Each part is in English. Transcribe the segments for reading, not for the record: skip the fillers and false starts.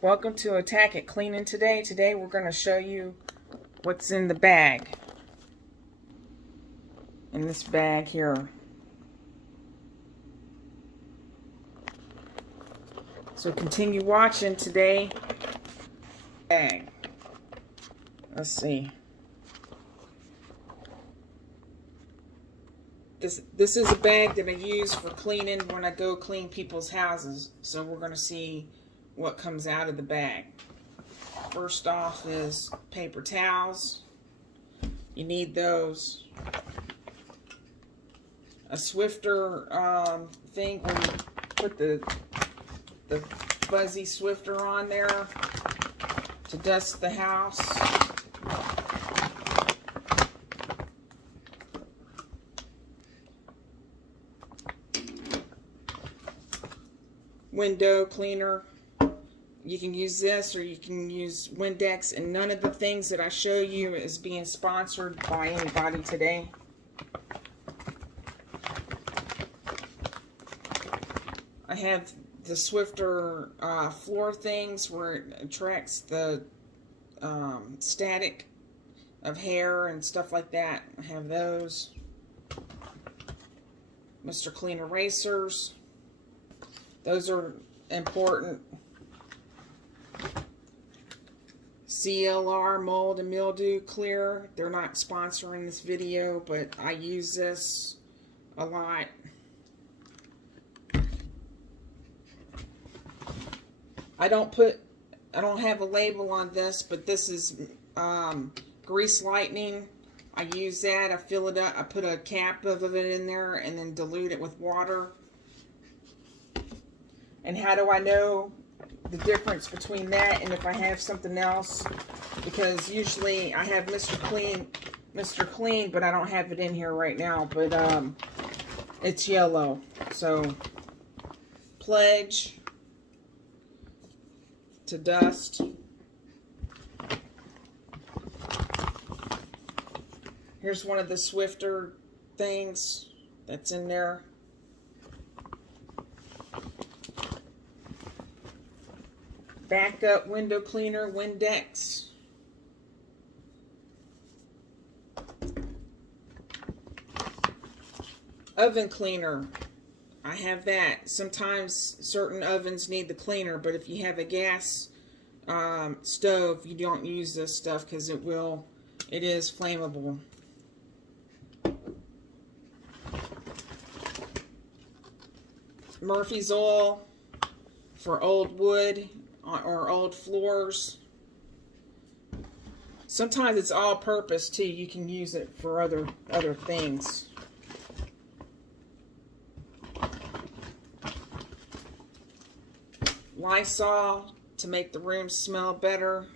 Welcome to Attackett Cleaning today. Today we're going to show you what's in the bag. In this bag here. So continue watching today. Bag. Let's see. This is a bag that I use for cleaning when I go clean people's houses. So we're going to see what comes out of the bag. First off is paper towels. You need those. A Swifter thing where you put the fuzzy Swifter on there to dust the house. Window cleaner. You can use this or you can use Windex, and none of the things that I show you is being sponsored by anybody today. I have the Swifter floor things where it attracts the static of hair and stuff like that. I have those. Mr. Clean erasers. Those are important. CLR mold and mildew clear. They're not sponsoring this video, but I use this a lot. I don't have a label on this, but this is grease lightning. I use that. I fill it up. I put a cap of it in there and then dilute it with water. And how do I know the difference between that and if I have something else? Because usually I have Mr. Clean, but I don't have it in here right now. But it's yellow. So Pledge to dust. Here's one of the Swifter things that's in there. Backup window cleaner, Windex. Oven cleaner. I have that. Sometimes certain ovens need the cleaner, but if you have a gas stove, you don't use this stuff because it is flammable. Murphy's oil for old wood or old floors. Sometimes it's all purpose too. You can use it for other things. Lysol to make the room smell better.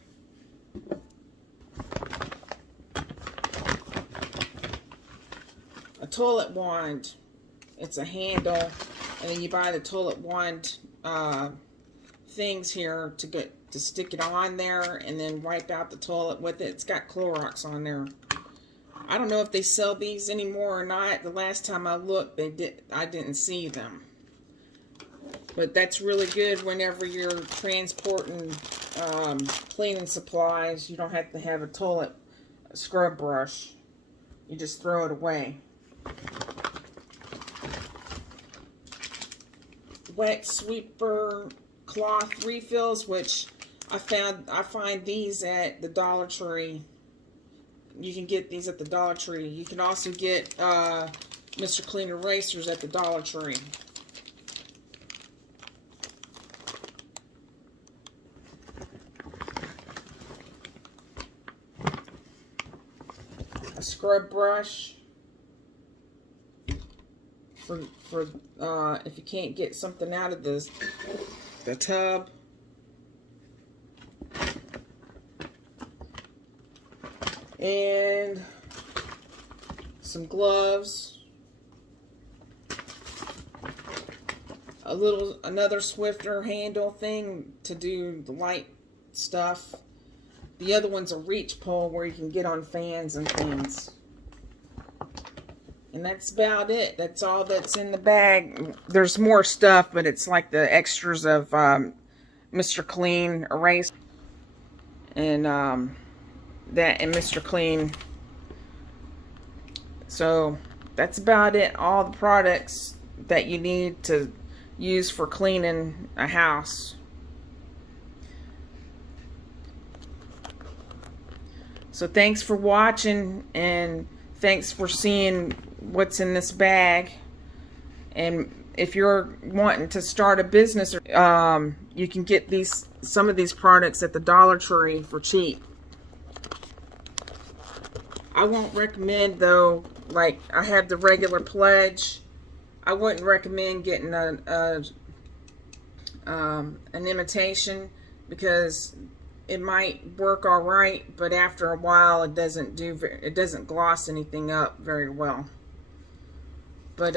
A toilet wand. It's a handle, and then you buy the toilet wand things here to stick it on there and then wipe out the toilet with it. It's got Clorox on there. I don't know if they sell these anymore or not. The last time I looked, I didn't see them. But that's really good whenever you're transporting cleaning supplies. You don't have to have a toilet scrub brush. You just throw it away. Wet sweeper cloth refills, which I find these at the Dollar Tree. You can get these at the Dollar Tree. You can also get Mr. Clean erasers at the Dollar Tree. A scrub brush for if you can't get something out of the tub. And some gloves. Another Swifter handle thing to do the light stuff. The other one's a reach pole where you can get on fans and things. And that's about it. That's all that's in the bag. There's more stuff, but it's like the extras of Mr. Clean erase, and that and Mr. Clean. So that's about it. All the products that you need to use for cleaning a house. So thanks for watching, and thanks for seeing what's in this bag. And if you're wanting to start a business, you can get some of these products at the Dollar Tree for cheap. I won't recommend, though, like I have the regular pledge. I wouldn't recommend getting an imitation, because it might work all right, but after a while it doesn't gloss anything up very well. But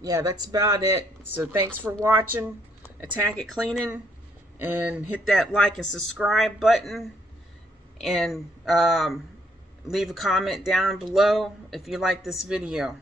yeah, that's about it. So thanks for watching Attackett Cleaning, and hit that like and subscribe button, and leave a comment down below if you like this video.